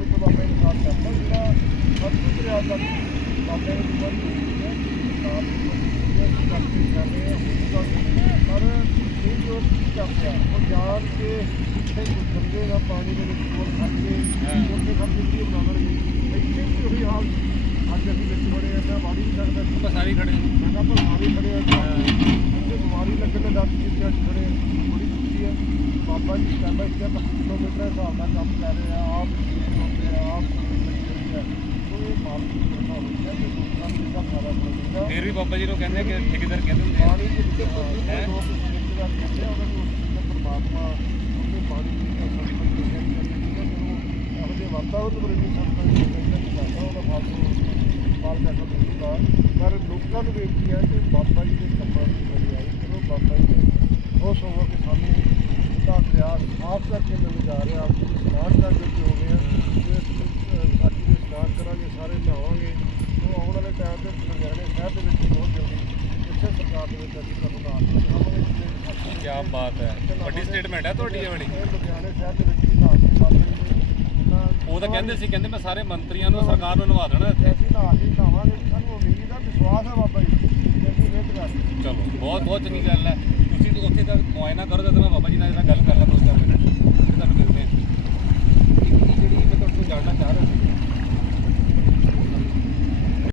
ਵਿੱਚ ਬਾਬਾ ਜੀ ਸਾਥ ਕਰਦਾ ਜਿਹੜਾ ਸਭ ਦਰਿਆ ਦਾ ਬਾਬਾ ਜੀ ਦੀ ਵਰਤੀ ਹੈ ਕਰ ਰਹੇ ਹਾਂ ਪਰ ਇਹ ਜੋ ਕਰਦੇ ਆ ਉਹ ਜਾਣ ਕੇ ਇੱਥੇ ਗੰਦੇ ਦਾ ਪਾਣੀ ਦੇ ਵਿੱਚ ਕੋਲ ਖੜ ਕੇ ਉੱਥੇ ਖੜ ਕੇ ਬਰਾਬਰ ਬਣਾਉਣਗੇ ਇੱਥੇ ਵੀ ਉਹੀ ਹਾਲ ਅੱਜ ਅਸੀਂ ਵਿੱਚ ਬੜੇ ਆ ਮੈਂ ਵਾੜੀ ਨਹੀਂ ਸਕਦਾ ਆਪਾਂ ਸਾਰੇ ਖੜੇ ਮੈਂ ਕਿਹਾ ਪਰ ਸਾਰੇ ਖੜੇ ਆ ਅੱਗੇ ਬਿਮਾਰੀ ਲੱਗਣ ਦੇ ਡਰ ਜਿੱਥੇ ਅੱਜ ਖੜੇ ਆ ਬੜੀ ਖੁਸ਼ੀ ਹੈ Baba ji step by step kilometre ਹਿਸਾਬ ਨਾਲ ਕੰਮ ਕਰ ਰਹੇ ਆ ਆਪ ਫਿਰ ਵੀ ਬਾਬਾ ਜੀ ਨੂੰ ਕਹਿੰਦੇ ਕਿ ਠੇਕੇਦਾਰ ਕਹਿੰਦੇ ਹੁੰਦੇ ਆ ਹੈਂ? ਪਰ ਲੋਕਾਂ ਨੂੰ ਬੇਨਤੀ ਹੈ ਕਿ ਬਾਬਾ ਜੀ ਦੇ ਕੰਮਾਂ ਦੀ ਬੜਾਈ ਕਰੋ ਬਾਬਾ ਜੀ ਦੇ ਖੁਸ਼ ਹੋਵੋ ਕਿ ਸਾਨੂੰ ਦਾ ਦਰਿਆ ਸਾਫ਼ ਕਰਕੇ ਮਿਲ ਜਾ ਰਿਹਾ ਆਪ ਜੀ ਸਨਾਨ ਕਰ ਦਿੱਤੇ ਹੋ ਗਏ ਆ ਤੇ ਅਹ, ਸਾਡੀ ਦੇ ਸਨਾਨ ਕਰਾਂਗੇ ਸਾਰੇ ਨਹਾਵਾਂਗੇ ਉਹ ਆਉਣ ਵਾਲੇ ਟਾਈਮ ਤੇ ਲੁਧਿਆਣੇ ਸ਼ਹਿਰ ਦੇ ਵਿੱਚ ਬਹੁਤ ਜਲਦੀ ਇਸੇ ਸਰਕਾਰ ਦੇ ਵਿੱਚ ਅਸੀਂ ਤੁਹਾਨੂੰ ਨਾਲ ਕਰਾਂਗੇ ਕੀ ਬਾਤ ਹੈ। ਵੱਡੀ ਸਟੇਟਮੈਂਟ ਹੈ ਤੁਹਾਡੀ ਇਹ ਵਾਲੀ। ਲੁਧਿਆਣੇ ਸ਼ਹਿਰ ਦੇ ਵਿੱਚ ਹੀ ਨਾਲ ਬਾਬਾ ਜੀ ਦੇ ਉਹਨਾਂ ਉਹ ਤਾਂ ਕਹਿੰਦੇ ਸੀ ਕਹਿੰਦੇ ਮੈਂ ਸਾਰੇ ਮੰਤਰੀਆਂ ਨੂੰ ਸਰਕਾਰ ਨੂੰ ਨਵਾ ਦੇਣਾ ਇੱਥੇ। ਅਸੀਂ ਤਾਂ ਆਹੀ ਨਹਾਵਾਂਗੇ ਸਾਨੂੰ ਉਮੀਦ ਆ ਵਿਸ਼ਵਾਸ ਆ ਬਾਬਾ ਜੀ ਕਿ ਅਸੀਂ ਮਿਹਨਤ ਕਰਾਂਗੇ ਚਲੋ ਬਹੁਤ ਬਹੁਤ ਚੰਗੀ ਗੱਲ ਹੈ। ਤੁਸੀਂ ਉੱਥੇ ਦਾ ਮੁਆਇਨਾ ਕਰੋਗੇ ਤਾਂ ਮੈਂ ਬਾਬਾ ਜੀ ਨਾਲ ਗੱਲ ਕਰ